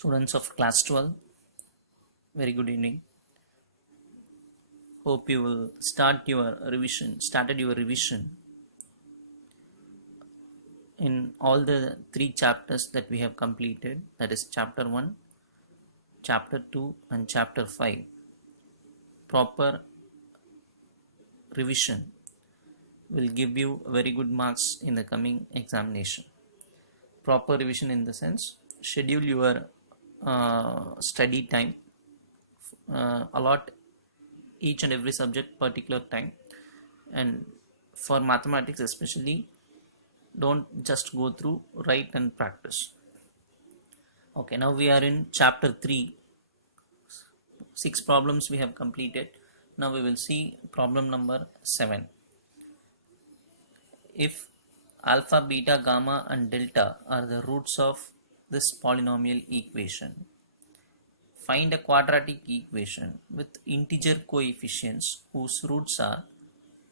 Students of class 12, very good evening. Hope you will started your revision in all the 3 chapters that we have completed, that is chapter 1, chapter 2 and chapter 5. Proper revision will give you very good marks in the coming examination. Proper revision in the sense, schedule your study time, allot each and every subject particular time, and for mathematics especially, don't just go through, write and practice. Okay, now we are in chapter 3. 6 problems we have completed. Now we will see problem number 7. If alpha, beta, gamma and delta are the roots of this polynomial equation, find a quadratic equation with integer coefficients whose roots are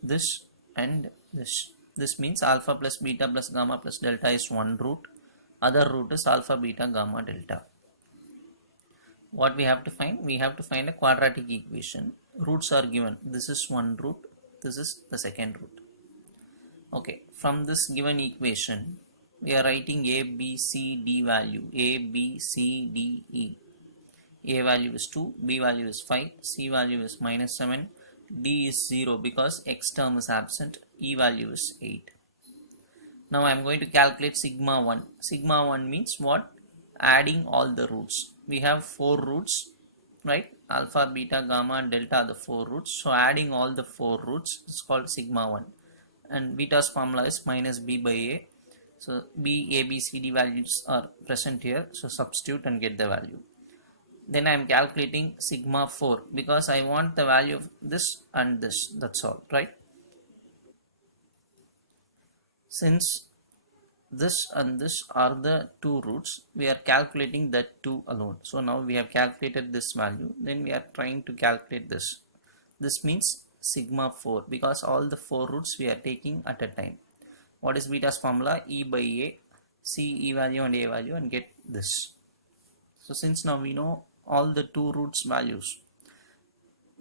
this and this. This means alpha plus beta plus gamma plus delta is one root. Other root is alpha, beta, gamma, delta. What we have to find? We have to find a quadratic equation. Roots are given. This is one root. This is the second root. Okay. From this given equation, we are writing A, B, C, D value. A, B, C, D, E. A value is 2, B value is 5, C value is -7, D is 0 because X term is absent, E value is 8. Now I am going to calculate sigma 1. Sigma 1 means what? Adding all the roots. We have 4 roots, right? Alpha, beta, gamma and delta are the 4 roots. So adding all the 4 roots is called sigma 1. And beta's formula is minus B by A. So B, A, B, C, D values are present here. So substitute and get the value. Then I am calculating sigma 4 because I want the value of this and this. That's all, right? Since this and this are the 2 roots, we are calculating that 2 alone. So now we have calculated this value, then we are trying to calculate this. This means sigma 4 because all the 4 roots we are taking at a time. What is beta's formula? E by A, see E value and A value and get this. So since now we know all the 2 roots values,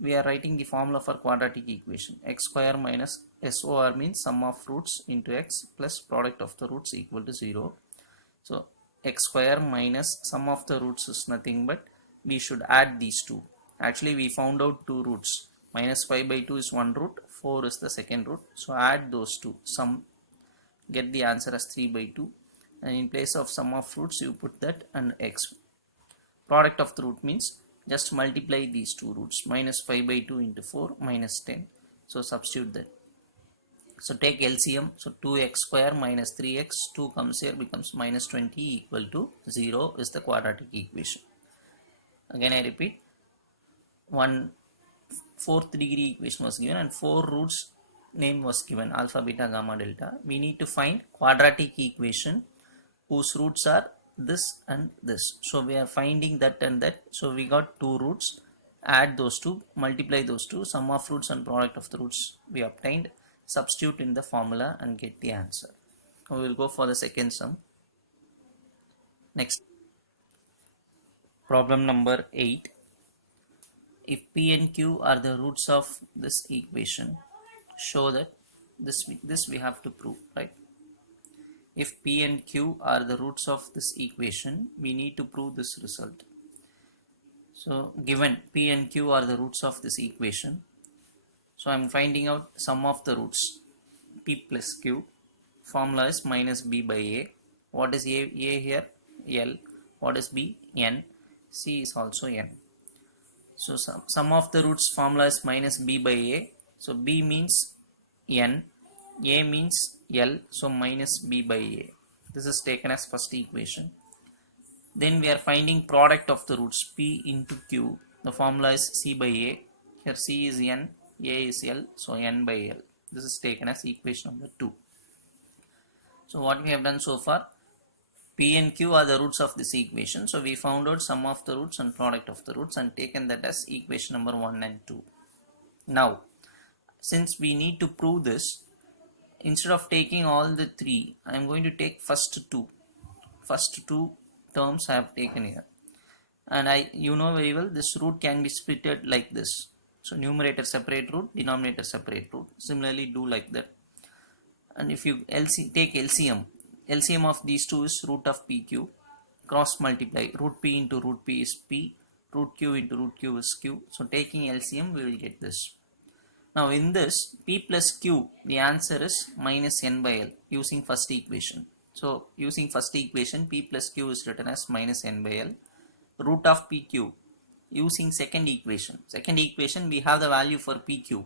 we are writing the formula for quadratic equation. X square minus SOR means sum of roots into x plus product of the roots equal to 0. So x square minus sum of the roots is nothing but we should add these two. Actually we found out 2 roots. Minus 5 by 2 is one root, 4 is the second root. So add those two, sum, get the answer as 3 by 2. And in place of sum of roots you put that and x. Product of the root means just multiply these 2 roots. Minus 5 by 2 into 4 minus 10. So substitute that. So take LCM. So 2x square minus 3x, 2 comes here, becomes minus 20 equal to 0 is the quadratic equation. Again I repeat, one 4th degree equation was given and 4 roots name was given, alpha, beta, gamma, delta. We need to find quadratic equation whose roots are this and this. So we are finding that and that. So we got 2 roots, add those two, multiply those two, sum of roots and product of the roots we obtained, substitute in the formula and get the answer. We will go for the second sum. Next, problem number 8. If P and Q are the roots of this equation, show that this we have to prove, right? If P and Q are the roots of this equation, we need to prove this result. So given P and Q are the roots of this equation, so I am finding out sum of the roots. P plus Q, formula is minus B by A. What is A here? L. What is B? N. C is also N. So sum of the roots formula is minus B by A. So B means N, A means L, so minus B by A. This is taken as first equation. Then we are finding product of the roots, P into Q. The formula is C by A. Here C is N, A is L, so N by L. This is taken as equation number 2. So what we have done so far, P and Q are the roots of this equation. So we found out sum of the roots and product of the roots and taken that as equation number 1 and 2. Now, since we need to prove this, instead of taking all the 3, I am going to take first 2. First 2 terms I have taken here. and you know very well this root can be splitted like this. So numerator separate root, denominator separate root. Similarly do like that. And if you take LCM of these two is root of PQ. Cross multiply, root P into root P is P, root Q into root Q is Q. So taking LCM we will get this. Now in this P plus Q, the answer is minus n by L using first equation. So using first equation, P plus Q is written as minus n by L. Root of PQ, using second equation. Second equation we have the value for PQ.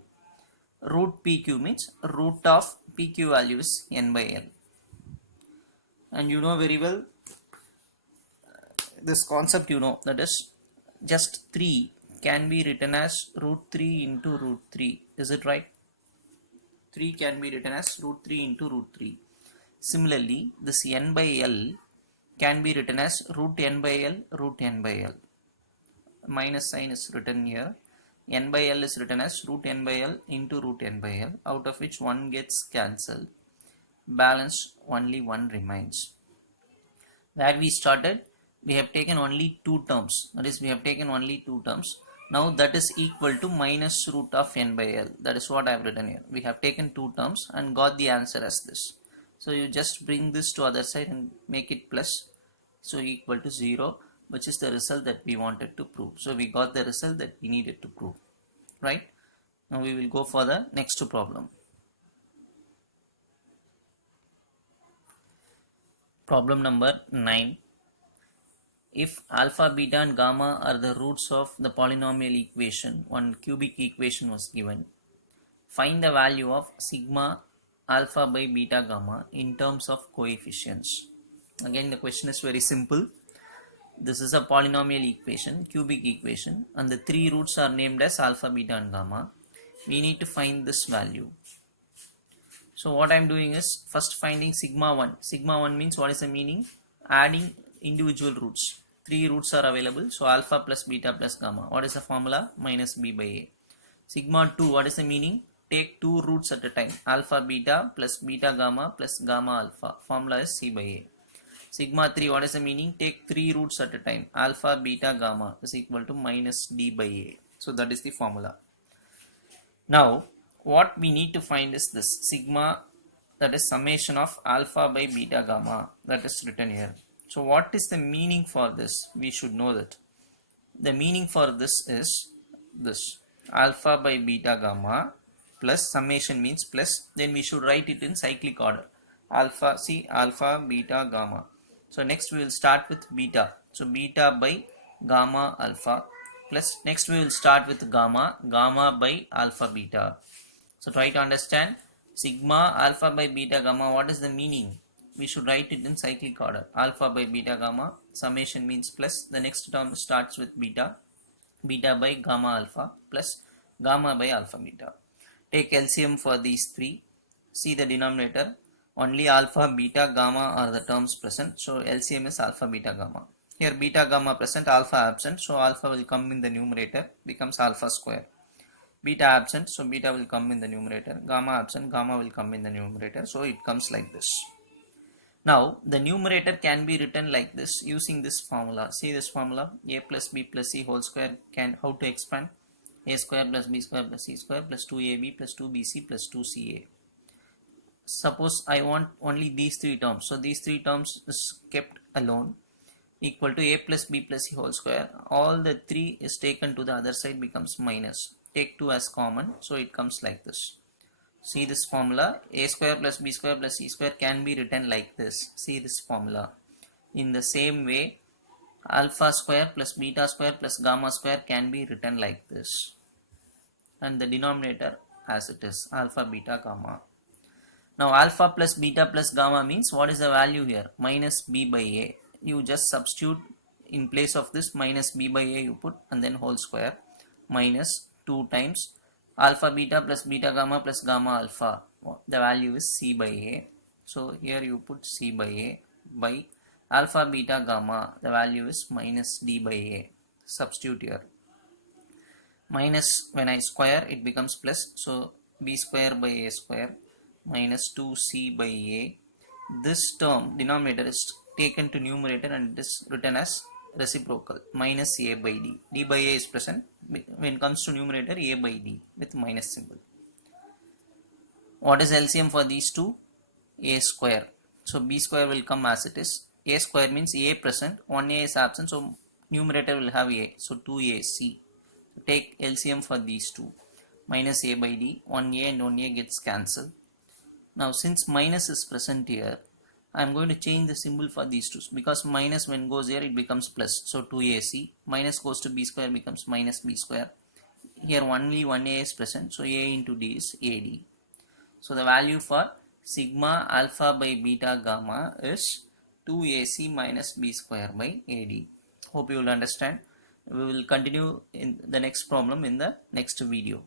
Root PQ means root of PQ value is n by L. And you know very well this concept, that is just 3 can be written as root 3 into root 3. Is it right? 3 can be written as root 3 into root 3. Similarly, this n by L can be written as root n by L, root n by L. Minus sign is written here. N by L is written as root n by L into root n by L, out of which 1 gets cancelled. Balance only 1 remains. Where we started, we have taken only 2 terms. That is, we have taken only 2 terms. Now that is equal to minus root of n by L. That is what I have written here. We have taken 2 terms and got the answer as this. So you just bring this to other side and make it plus. So equal to 0, which is the result that we wanted to prove. So we got the result that we needed to prove. Right? Now we will go for the next problem. Problem number 9. If alpha, beta and gamma are the roots of the polynomial equation, one cubic equation was given. Find the value of sigma alpha by beta gamma in terms of coefficients. Again, the question is very simple. This is a polynomial equation, cubic equation, and the 3 roots are named as alpha, beta and gamma. We need to find this value. So what I am doing is first finding sigma 1. Sigma 1 means what is the meaning? Adding individual roots. 3 roots are available. So alpha plus beta plus gamma. What is the formula? Minus b by a. Sigma 2, what is the meaning? Take 2 roots at a time. Alpha beta plus beta gamma plus gamma alpha. Formula is c by a. Sigma 3, what is the meaning? Take 3 roots at a time. Alpha beta gamma is equal to minus d by a. So that is the formula. Now what we need to find is this sigma, that is summation of alpha by beta gamma, that is written here. So what is the meaning for this? We should know that. The meaning for this is this alpha by beta gamma plus summation means plus, then we should write it in cyclic order. Alpha, see alpha, beta, gamma. So next we will start with beta. So beta by gamma alpha plus next we will start with gamma, gamma by alpha beta. So try to understand sigma alpha by beta gamma. What is the meaning? We should write it in cyclic order. Alpha by beta gamma, summation means plus. The next term starts with beta, beta by gamma alpha plus gamma by alpha beta. Take LCM for these 3. See the denominator. Only alpha, beta, gamma are the terms present. So LCM is alpha, beta, gamma. Here beta, gamma present, alpha absent. So alpha will come in the numerator, becomes alpha square. Beta absent, so beta will come in the numerator. Gamma absent, gamma will come in the numerator. So it comes like this. Now the numerator can be written like this using this formula. See this formula, a plus b plus c whole square. How to expand? A square plus b square plus c square plus 2ab plus 2bc plus 2ca. Suppose I want only these 3 terms. So these 3 terms is kept alone, equal to a plus b plus c whole square. All the 3 is taken to the other side, becomes minus. Take 2 as common, so it comes like this. See this formula, a square plus b square plus c square can be written like this. See this formula. In the same way, alpha square plus beta square plus gamma square can be written like this. And the denominator as it is, alpha, beta, gamma. Now alpha plus beta plus gamma means what is the value here? Minus b by a. You just substitute in place of this minus b by a, you put, and then whole square, minus 2 times alpha beta plus beta gamma plus gamma alpha. The value is c by a. So here you put c by a by alpha beta gamma. The value is minus d by a. Substitute here. Minus, when I square it becomes plus. So b square by a square minus 2c by a. This term denominator is taken to numerator and it is written as reciprocal minus a by d. D by a is present. When it comes to numerator, a by d with minus symbol. What is LCM for these two? A square. So b square will come as it is. A square means a present, 1a is absent, so numerator will have a. So 2ac. Take LCM for these two. Minus a by d, 1a and 1a gets cancelled. Now since minus is present here, I am going to change the symbol for these two, because minus when goes here it becomes plus. So 2ac minus goes to b square becomes minus b square. Here only 1a is present, so a into d is ad. So the value for sigma alpha by beta gamma is 2ac minus b square by ad. Hope you will understand. We will continue in the next problem in the next video.